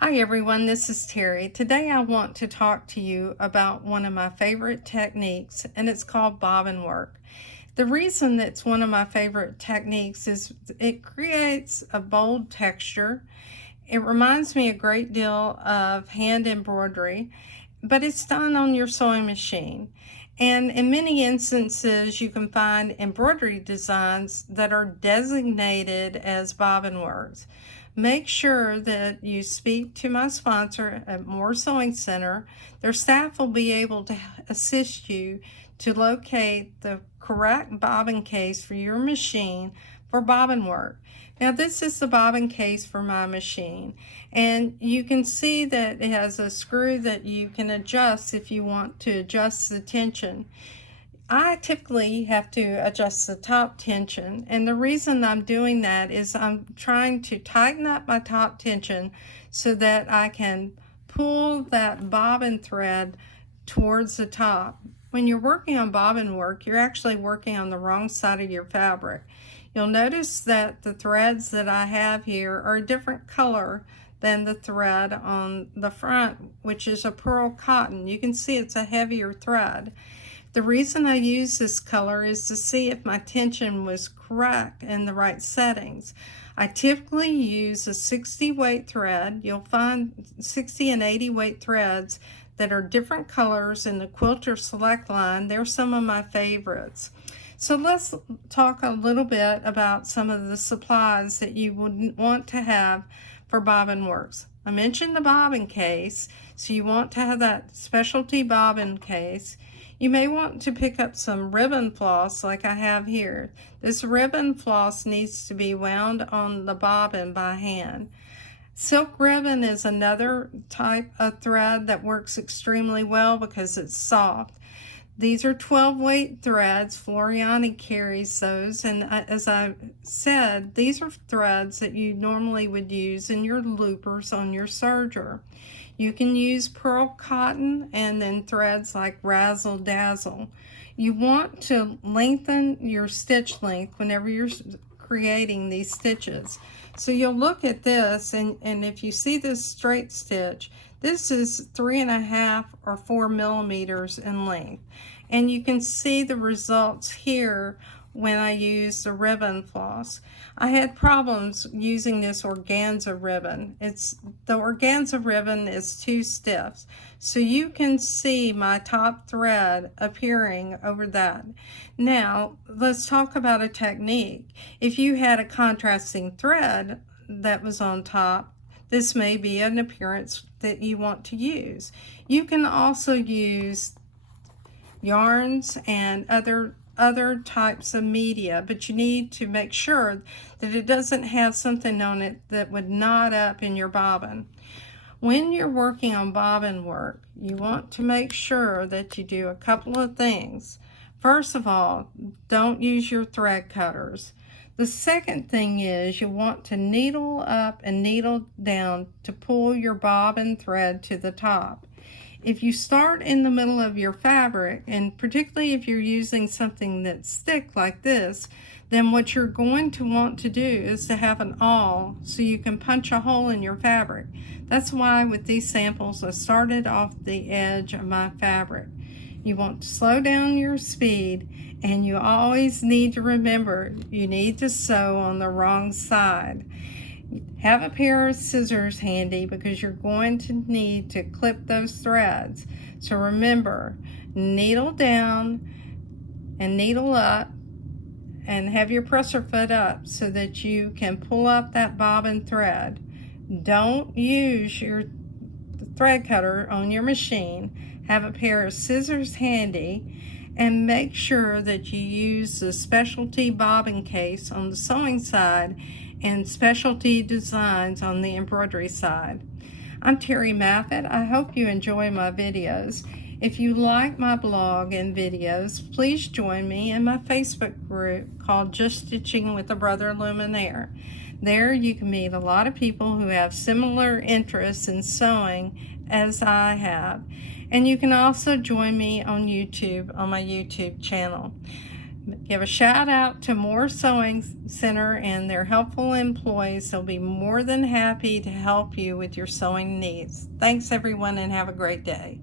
Hi everyone, this is Terry. Today I want to talk to you about one of my favorite techniques, and it's called bobbin work. The reason it's one of my favorite techniques is it creates a bold texture. It reminds me a great deal of hand embroidery, but it's done on your sewing machine. And in many instances, you can find embroidery designs that are designated as bobbin works. Make sure that you speak to my sponsor at Moore Sewing Center. Their staff will be able to assist you to locate the correct bobbin case for your machine for bobbin work. Now this is the bobbin case for my machine, and you can see that it has a screw that you can adjust if you want to adjust the tension. I typically have to adjust the top tension, and the reason I'm doing that is I'm trying to tighten up my top tension so that I can pull that bobbin thread towards the top. When you're working on bobbin work, you're actually working on the wrong side of your fabric. You'll notice that the threads that I have here are a different color than the thread on the front, which is a pearl cotton. You can see it's a heavier thread. The reason I use this color is to see if my tension was correct in the right settings. I typically use a 60 weight thread. You'll find 60 and 80 weight threads that are different colors in the Quilter Select line. They're some of my favorites. So let's talk a little bit about some of the supplies that you would want to have for bobbin works. I mentioned the bobbin case, so you want to have that specialty bobbin case. You may want to pick up some ribbon floss like I have here. This ribbon floss needs to be wound on the bobbin by hand. Silk ribbon is another type of thread that works extremely well because it's soft. These are 12 weight threads. Floriani carries those, and as I said, these are threads that you normally would use in your loopers on your serger. You can use pearl cotton and then threads like razzle dazzle. You want to lengthen your stitch length whenever you're creating these stitches. So you'll look at this, and if you see this straight stitch, this is 3.5 or 4 millimeters in length. And you can see the results here when I use the ribbon floss. I had problems using this organza ribbon. The organza ribbon is too stiff. So you can see my top thread appearing over that. Now, let's talk about a technique. If you had a contrasting thread that was on top, this may be an appearance that you want to use. You can also use yarns and other types of media, but you need to make sure that it doesn't have something on it that would knot up in your bobbin. When you're working on bobbin work, you want to make sure that you do a couple of things. First of all, don't use your thread cutters. The second thing is you want to needle up and needle down to pull your bobbin thread to the top. If you start in the middle of your fabric, and particularly if you're using something that's thick like this, then what you're going to want to do is to have an awl so you can punch a hole in your fabric. That's why with these samples I started off the edge of my fabric. You want to slow down your speed, and you always need to remember you need to sew on the wrong side. Have a pair of scissors handy because you're going to need to clip those threads. So remember, needle down and needle up, and have your presser foot up so that you can pull up that bobbin thread. Don't use your thread cutter on your machine. Have a pair of scissors handy, and make sure that you use the specialty bobbin case on the sewing side and specialty designs on the embroidery side. I'm Terry Maffitt. I hope you enjoy my videos. If you like my blog and videos, please join me in my Facebook group called Just Stitching with a Brother Luminaire. There you can meet a lot of people who have similar interests in sewing as I have. And you can also join me on YouTube, on my YouTube channel. Give a shout out to Moore Sewing Center and their helpful employees. They'll be more than happy to help you with your sewing needs. Thanks, everyone, and have a great day.